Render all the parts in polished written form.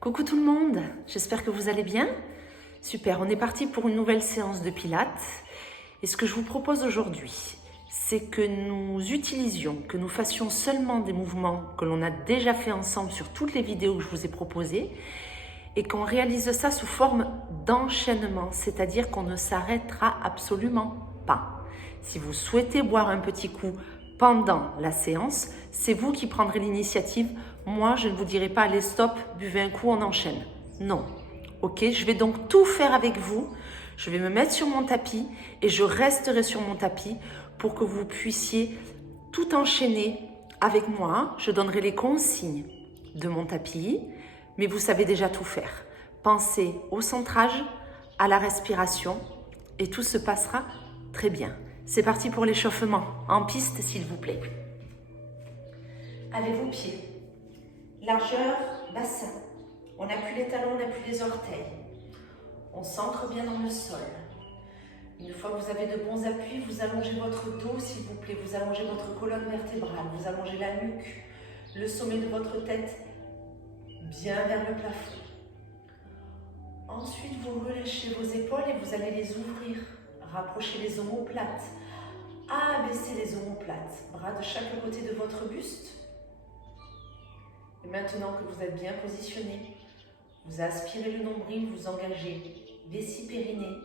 Coucou tout le monde, j'espère que vous allez bien. Super, on est parti pour une nouvelle séance de pilates. Et ce que je vous propose aujourd'hui, c'est que que nous fassions seulement des mouvements que l'on a déjà fait ensemble sur toutes les vidéos que je vous ai proposées et qu'on réalise ça sous forme d'enchaînement, c'est-à-dire qu'on ne s'arrêtera absolument pas. Si vous souhaitez boire un petit coup pendant la séance, c'est vous qui prendrez l'initiative. Moi, je ne vous dirai pas, allez stop, buvez un coup, on enchaîne. Non. Ok, je vais donc tout faire avec vous. Je vais me mettre sur mon tapis et je resterai sur mon tapis pour que vous puissiez tout enchaîner avec moi. Je donnerai les consignes de mon tapis, mais vous savez déjà tout faire. Pensez au centrage, à la respiration et tout se passera très bien. C'est parti pour l'échauffement. En piste, s'il vous plaît. Allez vos pieds. Largeur, bassin. On appuie les talons, on appuie les orteils. On s'ancre bien dans le sol. Une fois que vous avez de bons appuis, vous allongez votre dos, s'il vous plaît. Vous allongez votre colonne vertébrale. Vous allongez la nuque, le sommet de votre tête bien vers le plafond. Ensuite, vous relâchez vos épaules et vous allez les ouvrir. Rapprochez les omoplates. Abaissez les omoplates. Bras de chaque côté de votre buste. Et maintenant que vous êtes bien positionné, vous aspirez le nombril, vous engagez vessie périnée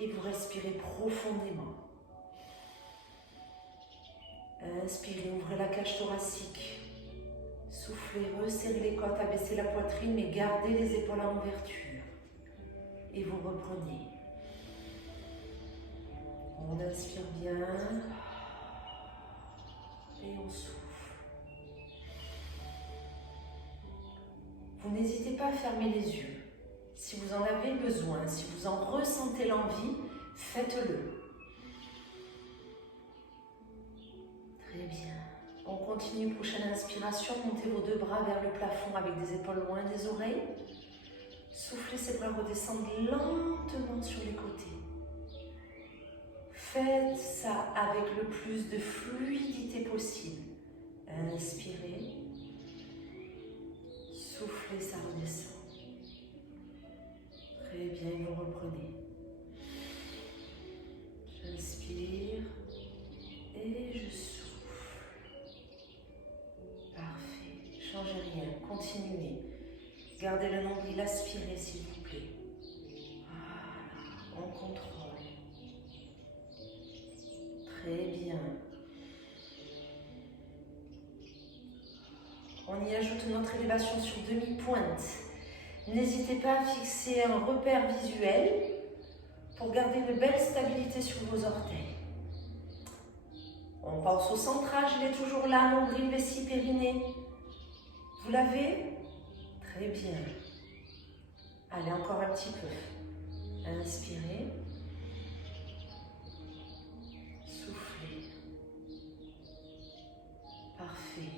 et vous respirez profondément. Inspirez, ouvrez la cage thoracique. Soufflez, resserrez les côtes, abaissez la poitrine, mais gardez les épaules en ouverture. Et vous reprenez. On inspire bien. Et on souffle. Vous n'hésitez pas à fermer les yeux. Si vous en avez besoin, si vous en ressentez l'envie, faites-le. Très bien. On continue, prochaine inspiration, montez vos deux bras vers le plafond avec des épaules loin des oreilles. Soufflez, ces bras redescendent lentement sur les côtés. Faites ça avec le plus de fluidité possible. Inspirez. Soufflez, ça redescend. Très bien, vous reprenez. J'inspire et je souffle. Parfait. Changez rien, continuez. Gardez le nombril aspiré, s'il vous plaît. Voilà, on contrôle. Très bien. On y ajoute notre élévation sur demi-pointe. N'hésitez pas à fixer un repère visuel pour garder une belle stabilité sur vos orteils. On pense au centrage, il est toujours là, nombril, vessie, périnée. Vous l'avez? Très bien. Allez, encore un petit peu. Inspirez. Soufflez. Parfait.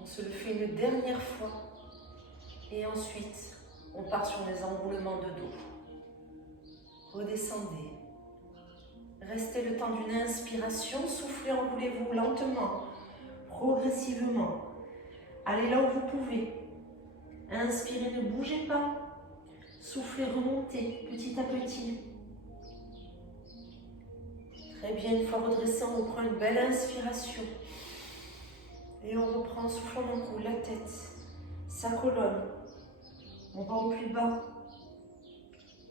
On se le fait une dernière fois. Et ensuite, on part sur les enroulements de dos. Redescendez. Restez le temps d'une inspiration. Soufflez, enroulez-vous lentement, progressivement. Allez là où vous pouvez. Inspirez, ne bougez pas. Soufflez, remontez petit à petit. Très bien, une fois redressé, on reprend une belle inspiration. Et on reprend en soufflant d'un coup la tête, sa colonne. On va au plus bas.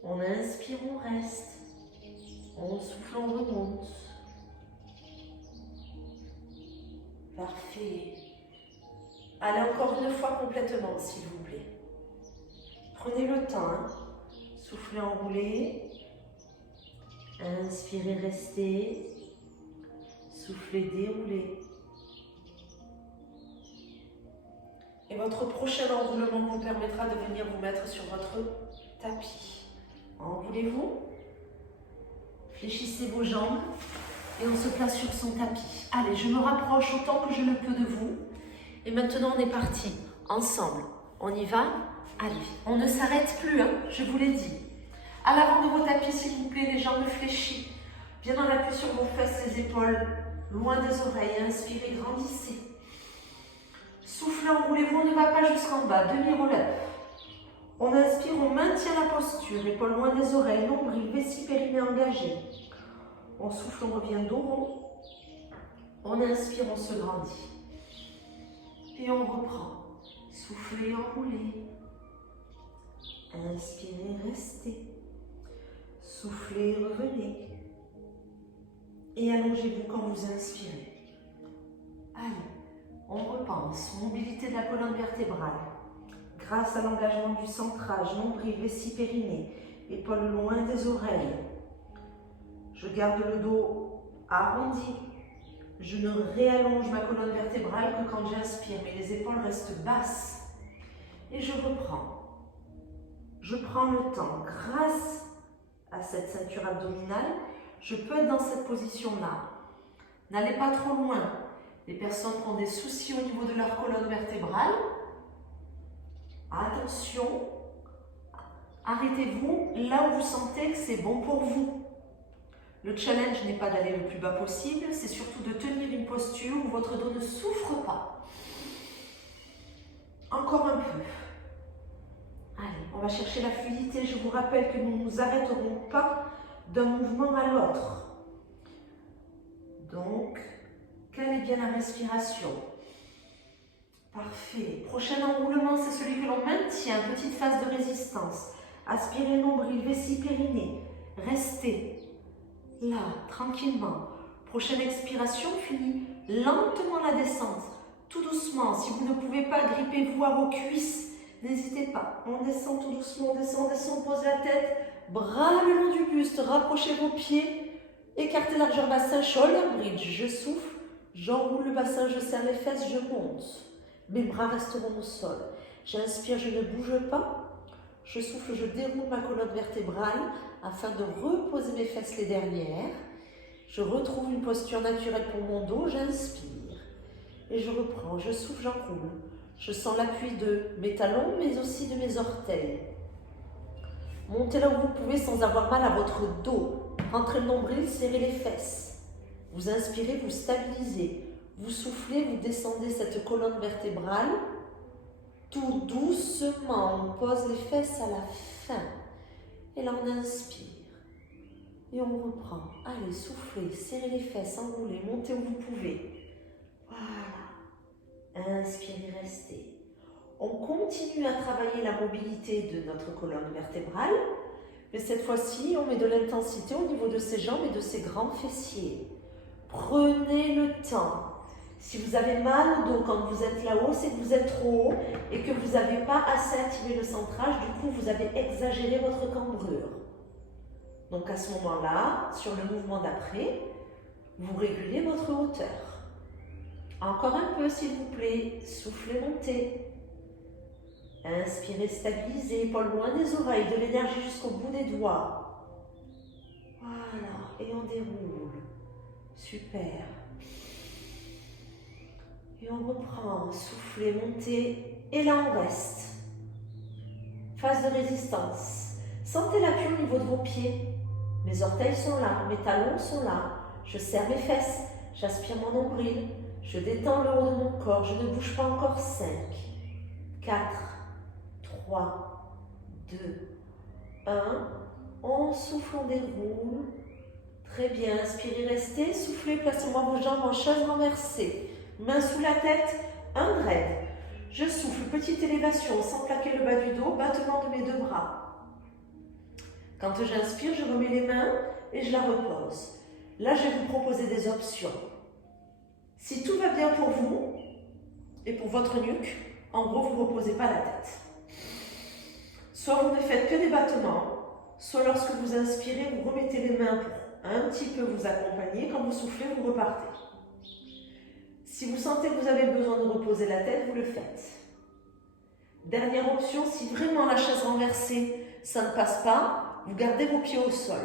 On inspire, on reste. On souffle, on remonte. Parfait. Allez encore une fois complètement, s'il vous plaît. Prenez le temps. Hein. Soufflez, enroulez. Inspirez, restez. Soufflez, déroulez. Et votre prochain enroulement vous permettra de venir vous mettre sur votre tapis. Enroulez-vous. Fléchissez vos jambes et on se place sur son tapis. Allez, je me rapproche autant que je le peux de vous. Et maintenant, on est parti. Ensemble. On y va? Allez, on ne s'arrête plus, hein, je vous l'ai dit. À l'avant de vos tapis, s'il vous plaît, les jambes fléchies. Bien en appui sur vos fesses, les épaules loin des oreilles. Inspirez, grandissez. Enroulez-vous, on ne va pas jusqu'en bas. Demi-relève. On inspire, on maintient la posture. Épaules loin des oreilles, nombril, vessie, périnée engagé. On souffle, on revient dos rond. On inspire, on se grandit. Et on reprend. Soufflez, enroulez. Inspirez, restez. Soufflez, revenez. Et allongez-vous quand vous inspirez. Allez, on repense. Mobilité de la colonne vertébrale. Grâce à l'engagement du centrage, nombril, vessie, périnée. Épaules loin des oreilles. Je garde le dos arrondi. Je ne réallonge ma colonne vertébrale que quand j'inspire, mais les épaules restent basses. Et je reprends. Je prends le temps. Grâce à cette ceinture abdominale, je peux être dans cette position-là. N'allez pas trop loin. Les personnes qui ont des soucis au niveau de leur colonne vertébrale, attention, arrêtez-vous là où vous sentez que c'est bon pour vous. Le challenge n'est pas d'aller le plus bas possible, c'est surtout de tenir une posture où votre dos ne souffre pas. Encore un peu. Allez, on va chercher la fluidité. Je vous rappelle que nous ne nous arrêterons pas d'un mouvement à l'autre. Donc, calez bien la respiration. Parfait. Prochain enroulement, c'est celui que l'on maintient. Petite phase de résistance. Aspirez nombril, vessie, périnée. Restez là, tranquillement. Prochaine expiration, fini lentement la descente. Tout doucement. Si vous ne pouvez pas, grippez-vous à vos cuisses. N'hésitez pas. On descend tout doucement, on descend, pose la tête. Bras le long du buste. Rapprochez vos pieds. Écartez largeur bassin, shoulder bridge. Je souffle, j'enroule le bassin, je serre les fesses, je monte. Mes bras resteront au sol. J'inspire, je ne bouge pas. Je souffle, je déroule ma colonne vertébrale afin de reposer mes fesses les dernières. Je retrouve une posture naturelle pour mon dos, j'inspire. Et je reprends, je souffle, j'enroule. Je sens l'appui de mes talons, mais aussi de mes orteils. Montez là où vous pouvez sans avoir mal à votre dos. Rentrez le nombril, serrez les fesses. Vous inspirez, vous stabilisez. Vous soufflez, vous descendez cette colonne vertébrale. Tout doucement, on pose les fesses à la fin. Et là, on inspire. Et on reprend. Allez, soufflez, serrez les fesses, enroulez, montez où vous pouvez. Voilà. Inspirez, restez. On continue à travailler la mobilité de notre colonne vertébrale. Mais cette fois-ci, on met de l'intensité au niveau de ses jambes et de ses grands fessiers. Prenez le temps. Si vous avez mal au dos quand vous êtes là-haut, c'est que vous êtes trop haut et que vous n'avez pas assez activé le centrage. Du coup, vous avez exagéré votre cambrure. Donc à ce moment-là, sur le mouvement d'après, vous régulez votre hauteur. Encore un peu, s'il vous plaît. Soufflez, montez. Inspirez, stabilisez, épaules loin des oreilles, de l'énergie jusqu'au bout des doigts. Voilà, et on déroule. Super. Et on reprend, soufflez, montez, et là on reste. Phase de résistance. Sentez l'appui au niveau de vos pieds. Mes orteils sont là, mes talons sont là. Je serre mes fesses, j'aspire mon nombril. Je détends le haut de mon corps, je ne bouge pas encore. 5, 4, 3, 2, 1. On souffle, on déroule. Très bien, inspirez, restez. Soufflez, placez-moi vos jambes en chaise renversée. Main sous la tête, un dread. Je souffle, petite élévation sans plaquer le bas du dos, battement de mes deux bras. Quand j'inspire, je remets les mains et je la repose. Là, je vais vous proposer des options. Si tout va bien pour vous et pour votre nuque, en gros, vous ne reposez pas la tête. Soit vous ne faites que des battements, soit lorsque vous inspirez, vous remettez les mains pour un petit peu vous accompagner. Quand vous soufflez, vous repartez. Si vous sentez que vous avez besoin de reposer la tête, vous le faites. Dernière option, si vraiment la chaise renversée, ça ne passe pas, vous gardez vos pieds au sol.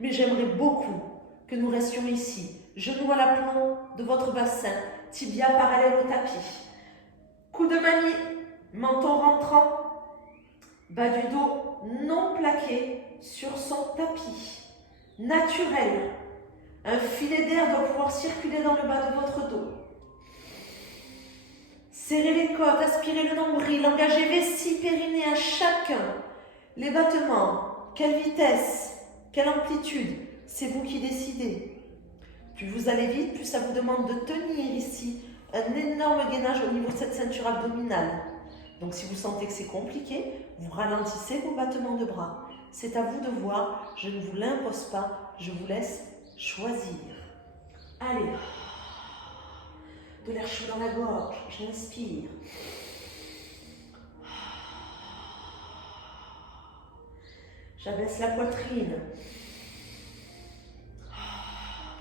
Mais j'aimerais beaucoup que nous restions ici. Genoux à l'aplomb de votre bassin, tibia parallèle au tapis. Coup de manie, menton rentrant, bas du dos non plaqué sur son tapis. Naturel. Un filet d'air doit pouvoir circuler dans le bas de votre dos. Serrez les côtes, aspirez le nombril, engagez vessie, périnée à chacun. Les battements, quelle vitesse, quelle amplitude, c'est vous qui décidez. Plus vous allez vite, plus ça vous demande de tenir ici un énorme gainage au niveau de cette ceinture abdominale. Donc si vous sentez que c'est compliqué, vous ralentissez vos battements de bras. C'est à vous de voir, je ne vous l'impose pas, je vous laisse choisir. Allez, de l'air chaud dans la gorge, j'inspire. J'abaisse la poitrine.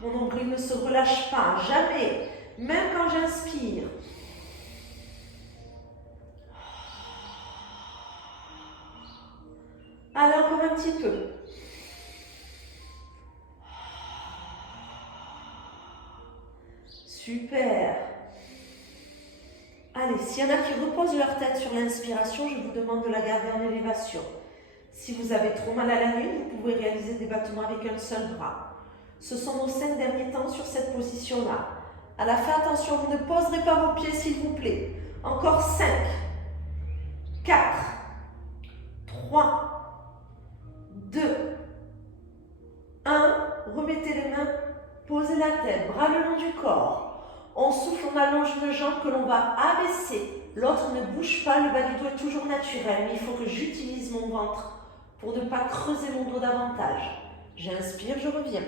Mon nombril ne se relâche pas, jamais, même quand j'inspire. Allez, encore un petit peu. Super. Allez, s'il y en a qui reposent leur tête sur l'inspiration, je vous demande de la garder en élévation. Si vous avez trop mal à la nuque, vous pouvez réaliser des battements avec un seul bras. Ce sont nos 5 derniers temps sur cette position-là. À la fin, attention, vous ne poserez pas vos pieds, s'il vous plaît. Encore 5, 4, 3, 2, 1. Remettez les mains, posez la tête, bras le long du corps. On souffle, on allonge une jambe que l'on va abaisser. L'autre ne bouge pas, le bas du dos est toujours naturel, mais il faut que j'utilise mon ventre pour ne pas creuser mon dos davantage. J'inspire, je reviens.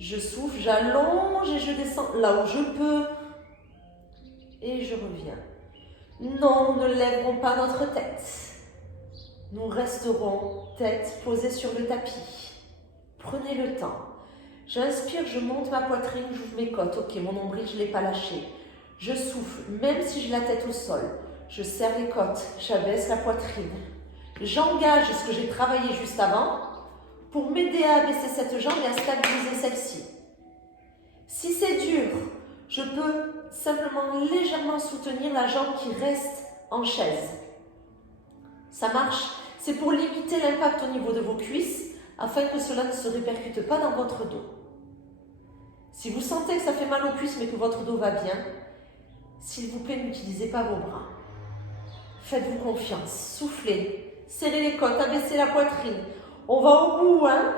Je souffle, j'allonge et je descends là où je peux. Et je reviens. Non, nous ne lèverons pas notre tête. Nous resterons tête posée sur le tapis. Prenez le temps. J'inspire, je monte ma poitrine, j'ouvre mes côtes. Ok, mon nombril, je ne l'ai pas lâché. Je souffle, même si j'ai la tête au sol. Je serre les côtes, j'abaisse la poitrine. J'engage ce que j'ai travaillé juste avant pour m'aider à abaisser cette jambe et à stabiliser celle-ci. Si c'est dur, je peux simplement légèrement soutenir la jambe qui reste en chaise. Ça marche, c'est pour limiter l'impact au niveau de vos cuisses afin que cela ne se répercute pas dans votre dos. Si vous sentez que ça fait mal aux cuisses mais que votre dos va bien, s'il vous plaît, n'utilisez pas vos bras. Faites-vous confiance, soufflez, serrez les côtes, abaissez la poitrine. On va au bout, hein?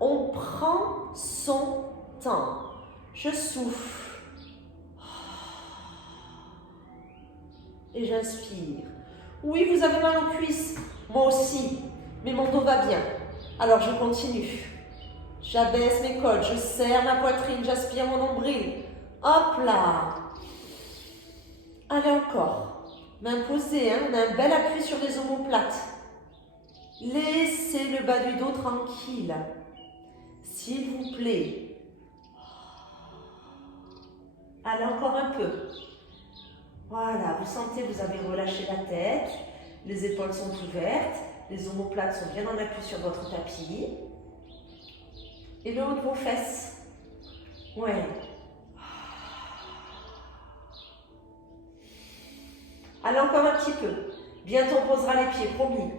On prend son temps. Je souffle. Et j'inspire. Oui, vous avez mal aux cuisses. Moi aussi. Mais mon dos va bien. Alors je continue. J'abaisse mes côtes, je serre ma poitrine, j'aspire mon nombril. Hop là. Allez encore. Main posée, hein? On a un bel appui sur les omoplates. Laissez le bas du dos tranquille. S'il vous plaît. Allez, encore un peu. Voilà, vous sentez, vous avez relâché la tête. Les épaules sont ouvertes. Les omoplates sont bien en appui sur votre tapis. Et le haut de vos fesses. Ouais. Allez, encore un petit peu. Bientôt, on posera les pieds, promis.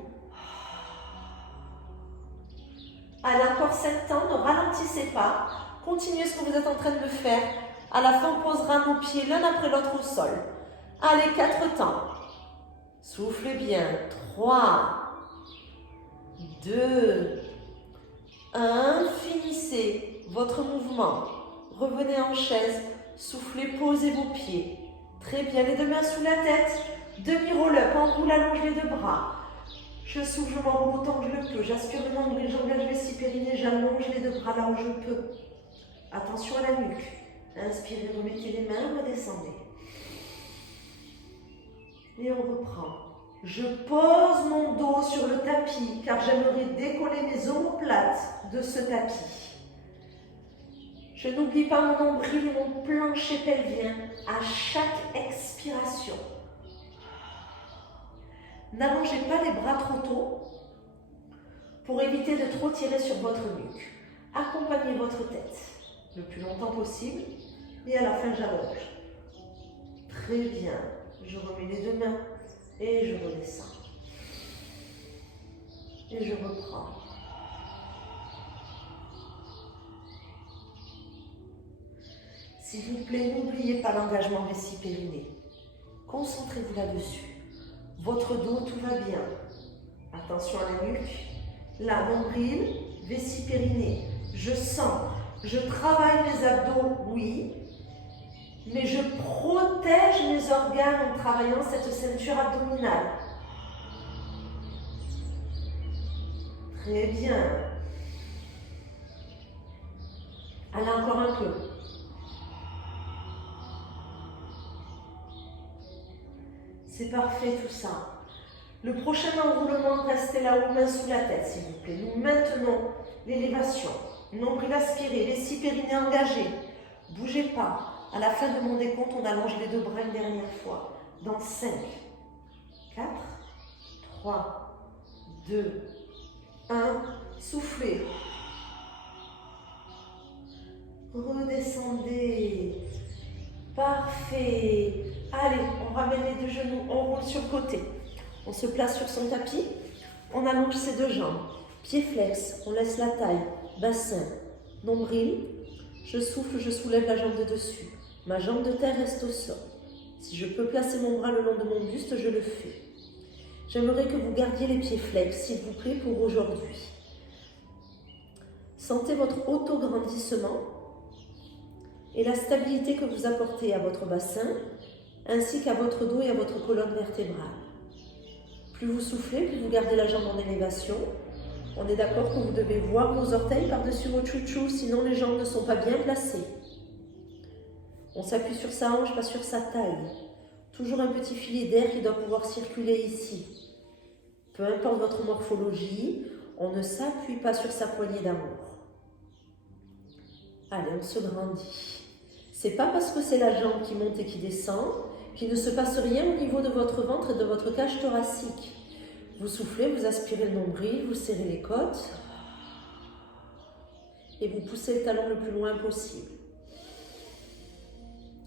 Allez, encore 5 temps, ne ralentissez pas. Continuez ce que vous êtes en train de faire. À la fin, on posera nos pieds l'un après l'autre au sol. Allez, 4 temps. Soufflez bien. 3, 2, 1. Finissez votre mouvement. Revenez en chaise. Soufflez, posez vos pieds. Très bien, les deux mains sous la tête. Demi-roll-up, enroule, allonge les deux bras. Je souffle, je m'enroule autant que je le peux. J'aspire le nombril, j'engage vessie périnée, j'allonge les deux bras là où je peux. Attention à la nuque. Inspirez, remettez les mains, redescendez. Et on reprend. Je pose mon dos sur le tapis car j'aimerais décoller mes omoplates de ce tapis. Je n'oublie pas mon nombril et mon plancher pelvien à chaque expiration. N'allongez pas les bras trop tôt pour éviter de trop tirer sur votre nuque. Accompagnez votre tête le plus longtemps possible et à la fin j'allonge. Très bien. Je remets les deux mains et je redescends. Et je reprends. S'il vous plaît, n'oubliez pas l'engagement vessie périnée. Concentrez-vous là-dessus. Votre dos, tout va bien. Attention à la nuque. Là, nombril, vessie périnée. Je sens, je travaille mes abdos, oui. Mais je protège mes organes en travaillant cette ceinture abdominale. Très bien. Allez, encore un peu. C'est parfait tout ça. Le prochain enroulement, restez là-haut, main sous la tête, s'il vous plaît. Nous maintenons l'élévation. Nombril aspiré, vessie périnée engagée. Bougez pas. À la fin de mon décompte, on allonge les deux bras une dernière fois. Dans 5, 4, 3, 2, 1. Soufflez. Redescendez. Parfait. Allez, on ramène les deux genoux, on roule sur le côté. On se place sur son tapis, on allonge ses deux jambes. Pieds flex, on laisse la taille, bassin, nombril. Je souffle, je soulève la jambe de dessus. Ma jambe de terre reste au sol. Si je peux placer mon bras le long de mon buste, je le fais. J'aimerais que vous gardiez les pieds flex, s'il vous plaît, pour aujourd'hui. Sentez votre auto-grandissement et la stabilité que vous apportez à votre bassin, ainsi qu'à votre dos et à votre colonne vertébrale. Plus vous soufflez, plus vous gardez la jambe en élévation. On est d'accord que vous devez voir vos orteils par-dessus vos chouchous, sinon les jambes ne sont pas bien placées. On s'appuie sur sa hanche, pas sur sa taille. Toujours un petit filet d'air qui doit pouvoir circuler ici. Peu importe votre morphologie, on ne s'appuie pas sur sa poignée d'amour. Allez, on se grandit. C'est pas parce que c'est la jambe qui monte et qui descend qu'il ne se passe rien au niveau de votre ventre et de votre cage thoracique. Vous soufflez, vous aspirez le nombril, vous serrez les côtes et vous poussez le talon le plus loin possible.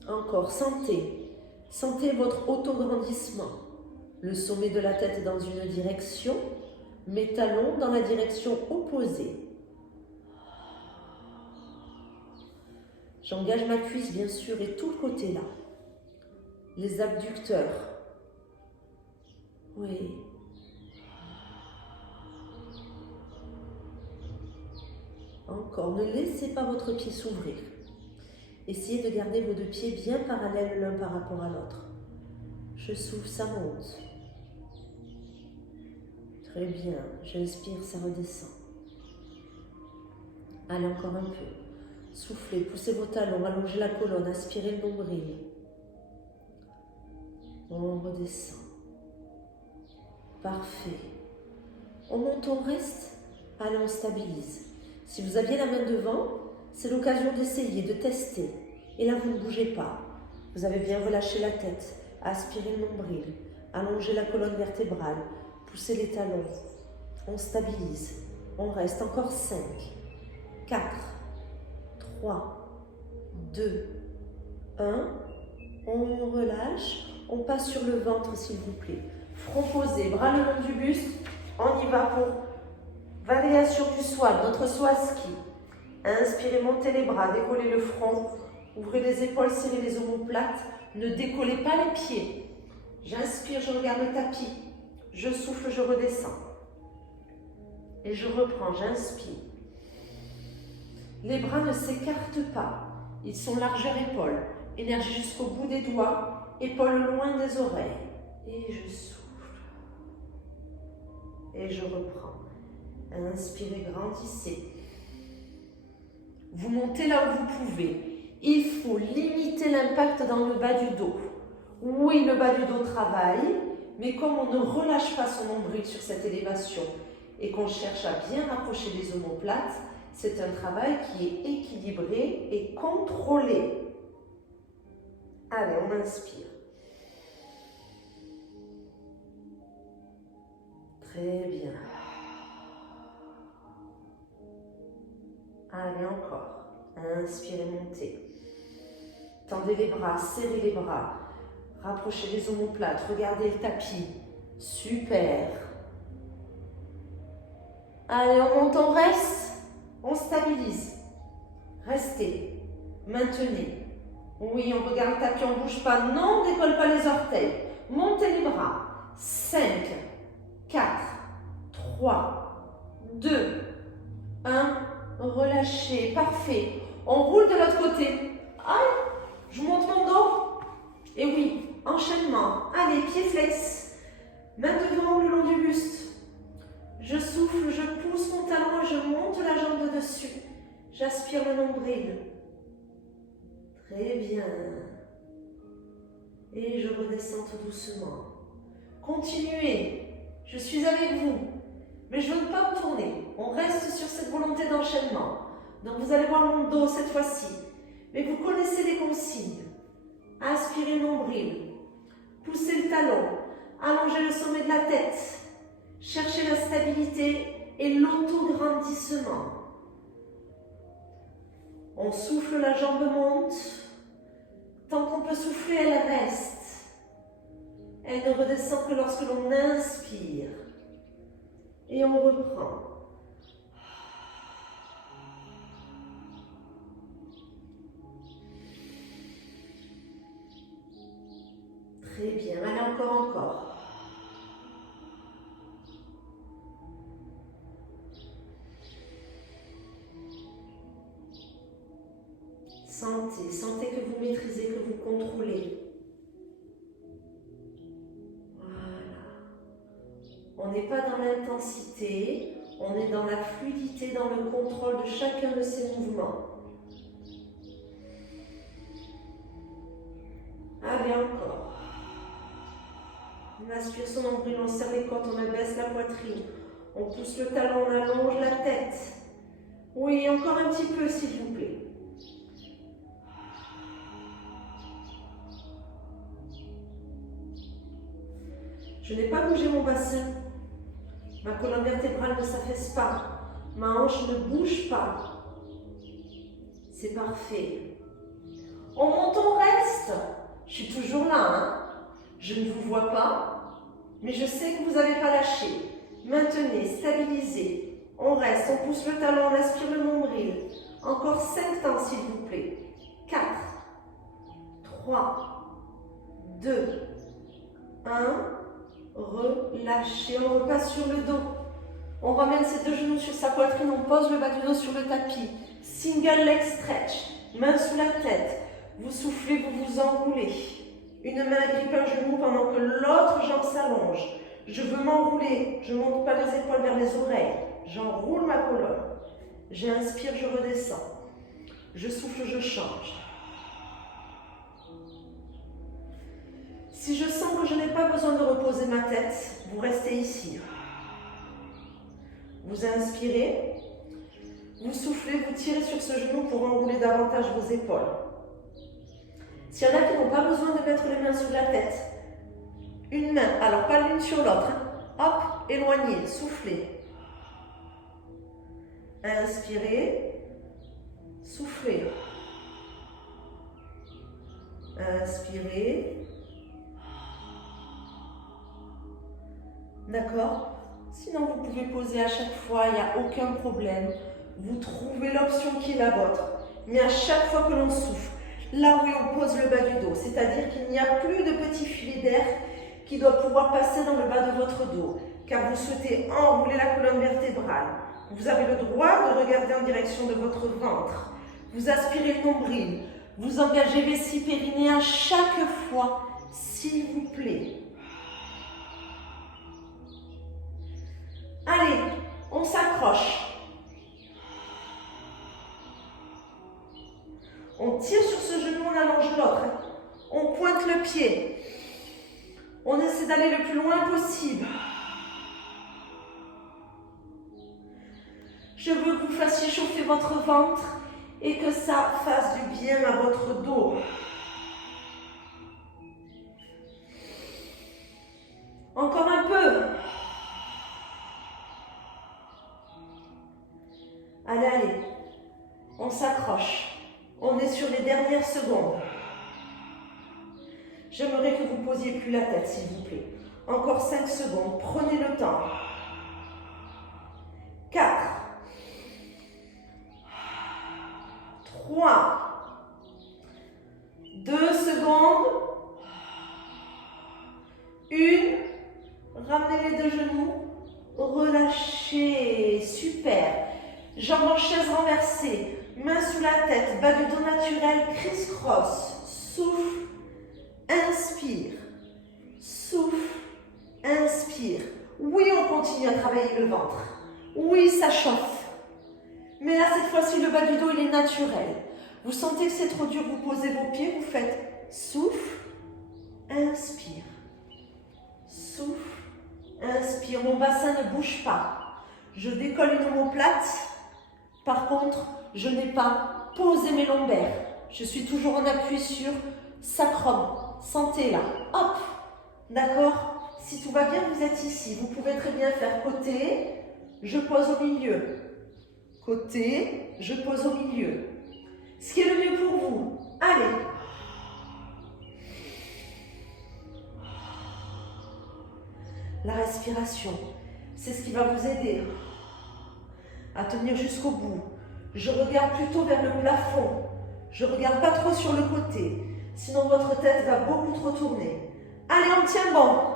Encore, sentez. Sentez votre auto-grandissement. Le sommet de la tête dans une direction, mes talons dans la direction opposée. J'engage ma cuisse, bien sûr, et tout le côté là. Les abducteurs. Oui. Encore, ne laissez pas votre pied s'ouvrir. Essayez de garder vos deux pieds bien parallèles l'un par rapport à l'autre. Je souffle, ça monte. Très bien, j'inspire, ça redescend. Allez, encore un peu. Soufflez, poussez vos talons, allongez la colonne, aspirez le nombril. On redescend. Parfait. On monte, on reste. Allez, on stabilise. Si vous aviez la main devant, c'est l'occasion d'essayer, de tester. Et là, vous ne bougez pas. Vous avez bien relâché la tête. Aspirez le nombril. Allongez la colonne vertébrale. Poussez les talons. On stabilise. On reste encore 5, 4, 3, 2, 1. On relâche. On passe sur le ventre, s'il vous plaît. Front posé, bras le long du buste. On y va pour variation du swan, notre swaski. Inspirez, montez les bras, décollez le front. Ouvrez les épaules, serrez les omoplates. Ne décollez pas les pieds. J'inspire, je regarde le tapis. Je souffle, je redescends. Et je reprends, j'inspire. Les bras ne s'écartent pas. Ils sont largeur épaule. Énergie jusqu'au bout des doigts. Épaules loin des oreilles. Et je souffle. Et je reprends. Inspirez, grandissez. Vous montez là où vous pouvez. Il faut limiter l'impact dans le bas du dos. Oui, le bas du dos travaille, mais comme on ne relâche pas son nombril sur cette élévation et qu'on cherche à bien rapprocher les omoplates, c'est un travail qui est équilibré et contrôlé. Allez, on inspire. Très bien. Allez, encore. Inspirez, montez. Tendez les bras, serrez les bras. Rapprochez les omoplates, regardez le tapis. Super. Allez, on monte, on reste. On stabilise. Restez. Maintenez. Oui, on regarde le tapis, on ne bouge pas. Non, on ne décolle pas les orteils. Montez les bras. 5, 4, 3, 2, 1. Relâchez. Parfait. On roule de l'autre côté. Aïe, je monte mon dos. Et oui, enchaînement. Allez, pied flex. Main devant le long du buste. Je souffle, je pousse mon talon et je monte la jambe de dessus. J'aspire le nombril. Très bien. Et je redescends tout doucement. Continuez. Je suis avec vous. Mais je ne veux pas me tourner. On reste sur cette volonté d'enchaînement. Donc vous allez voir mon dos cette fois-ci. Mais vous connaissez les consignes. Aspirez le nombril. Poussez le talon. Allongez le sommet de la tête. Cherchez la stabilité et l'autograndissement. On souffle, la jambe monte. Tant qu'on peut souffler, elle reste. Elle ne redescend que lorsque l'on inspire. Et on reprend. Très bien. Allez, encore. Sentez que vous maîtrisez, que vous contrôlez. Voilà. On n'est pas dans l'intensité, on est dans la fluidité, dans le contrôle de chacun de ces mouvements. Allez, encore. On aspire son nombril, on serre les côtes, on abaisse la poitrine. On pousse le talon, on allonge la tête. Oui, encore un petit peu, s'il vous plaît. Je n'ai pas bougé mon bassin. Ma colonne vertébrale ne s'affaisse pas. Ma hanche ne bouge pas. C'est parfait. On monte, on reste. Je suis toujours là. Hein. Je ne vous vois pas, mais je sais que vous n'avez pas lâché. Maintenez, stabilisez. On reste, on pousse le talon, on aspire le nombril. Encore 5 temps, s'il vous plaît. 4, 3, 2, 1. Relâchez, on repasse sur le dos. On ramène ses deux genoux sur sa poitrine, on pose le bas du dos sur le tapis. Single leg stretch, main sous la tête. Vous soufflez, vous vous enroulez. Une main agrippe un genou pendant que l'autre jambe s'allonge. Je veux m'enrouler, je ne monte pas les épaules vers les oreilles. J'enroule ma colonne. J'inspire, je redescends. Je souffle, je change. Si je sens que je n'ai pas besoin de reposer ma tête, vous restez ici. Vous inspirez, vous soufflez, vous tirez sur ce genou pour enrouler davantage vos épaules. S'il y en a qui n'ont pas besoin de mettre les mains sur la tête, une main, alors pas l'une sur l'autre, hein. Hop, éloignez, soufflez. Inspirez, soufflez. Inspirez. D'accord? Sinon, vous pouvez poser à chaque fois, il n'y a aucun problème. Vous trouvez l'option qui est la vôtre. Mais à chaque fois que l'on souffle, là où on pose le bas du dos, c'est-à-dire qu'il n'y a plus de petit filet d'air qui doit pouvoir passer dans le bas de votre dos, car vous souhaitez enrouler la colonne vertébrale. Vous avez le droit de regarder en direction de votre ventre. Vous aspirez le nombril. Vous engagez vessie périnée à chaque fois, s'il vous plaît. Allez, on s'accroche. On tire sur ce genou, on allonge l'autre. On pointe le pied. On essaie d'aller le plus loin possible. Je veux que vous fassiez chauffer votre ventre et que ça fasse du bien à votre dos. Encore un peu. Allez, allez. On s'accroche. On est sur les dernières secondes. J'aimerais que vous posiez plus la tête, s'il vous plaît. Encore 5 secondes. Prenez le temps. 4, 3, Ramenez les deux genoux. Relâchez. Super. Jambes en chaise renversée. Mains sous la tête. Bas du dos naturel. Criss-cross. Souffle. Inspire. Souffle. Inspire. Oui, on continue à travailler le ventre. Oui, ça chauffe. Mais là, cette fois-ci, le bas du dos, il est naturel. Vous sentez que c'est trop dur, vous posez vos pieds, vous faites souffle, inspire. Souffle, inspire. Mon bassin ne bouge pas. Je décolle une omoplate. Par contre, je n'ai pas posé mes lombaires. Je suis toujours en appui sur sacrum. Sentez là. Hop. D'accord? Si tout va bien, vous êtes ici. Vous pouvez très bien faire côté, je pose au milieu. Côté, je pose au milieu. Ce qui est le mieux pour vous. Allez. La respiration, c'est ce qui va vous aider à tenir jusqu'au bout. Je regarde plutôt vers le plafond. Je ne regarde pas trop sur le côté. Sinon, votre tête va beaucoup trop tourner. Allez, on tient bon.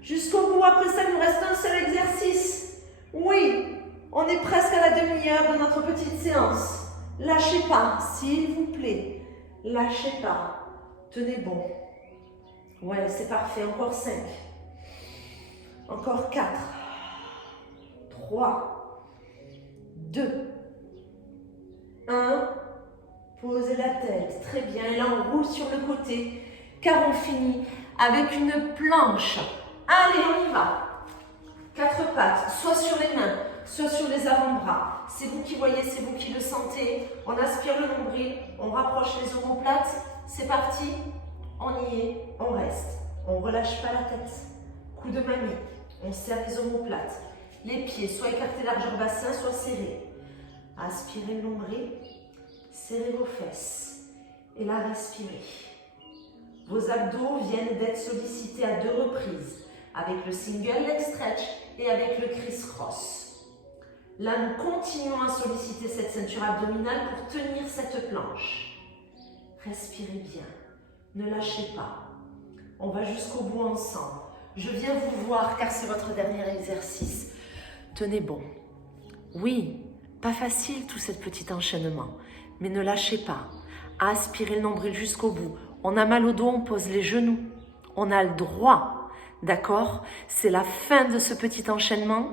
Jusqu'au bout, après ça, il nous reste un seul exercice. Oui, on est presque à la demi-heure de notre petite séance. Lâchez pas, s'il vous plaît. Lâchez pas. Tenez bon. Ouais, c'est parfait. Encore 5. Encore 4. 3. 2. 1. Posez la tête. Très bien. Et là, on roule sur le côté, car on finit avec une planche. Allez, on y va. 4 pattes, soit sur les mains, soit sur les avant-bras. C'est vous qui voyez, c'est vous qui le sentez. On aspire le nombril, on rapproche les omoplates. C'est parti. On y est, on reste. On ne relâche pas la tête. Coup de mamie, on serre les omoplates. Les pieds, soit écartés largeur bassin, soit serrés. Aspirez le nombril, serrez vos fesses. Et là, respirez. Vos abdos viennent d'être sollicités à 2 reprises. Avec le single leg stretch et avec le criss-cross. Là, nous continuons à solliciter cette ceinture abdominale pour tenir cette planche. Respirez bien, ne lâchez pas. On va jusqu'au bout ensemble. Je viens vous voir car c'est votre dernier exercice. Tenez bon. Oui, pas facile tout ce petit enchaînement, mais ne lâchez pas. Aspirez le nombril jusqu'au bout. On a mal au dos, on pose les genoux. On a le droit. D'accord? C'est la fin de ce petit enchaînement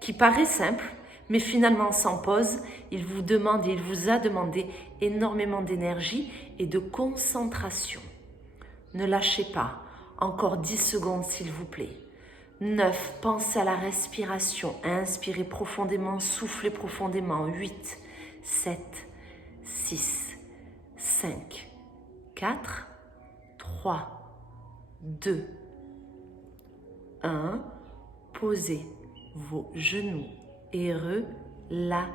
qui paraît simple, mais finalement sans pause, il vous demande et il vous a demandé énormément d'énergie et de concentration. Ne lâchez pas. Encore 10 secondes s'il vous plaît. 9. Pensez à la respiration. Inspirez profondément, soufflez profondément. 8, 7, 6, 5, 4, 3, 2, 1. Posez vos genoux et relâchez.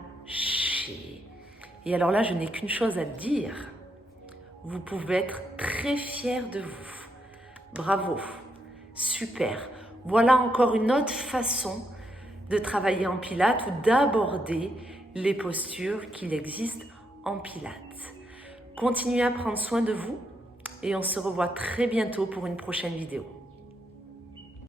Et alors là, je n'ai qu'une chose à dire. Vous pouvez être très fiers de vous. Bravo. Super. Voilà encore une autre façon de travailler en pilates ou d'aborder les postures qu'il existe en pilates. Continuez à prendre soin de vous et on se revoit très bientôt pour une prochaine vidéo.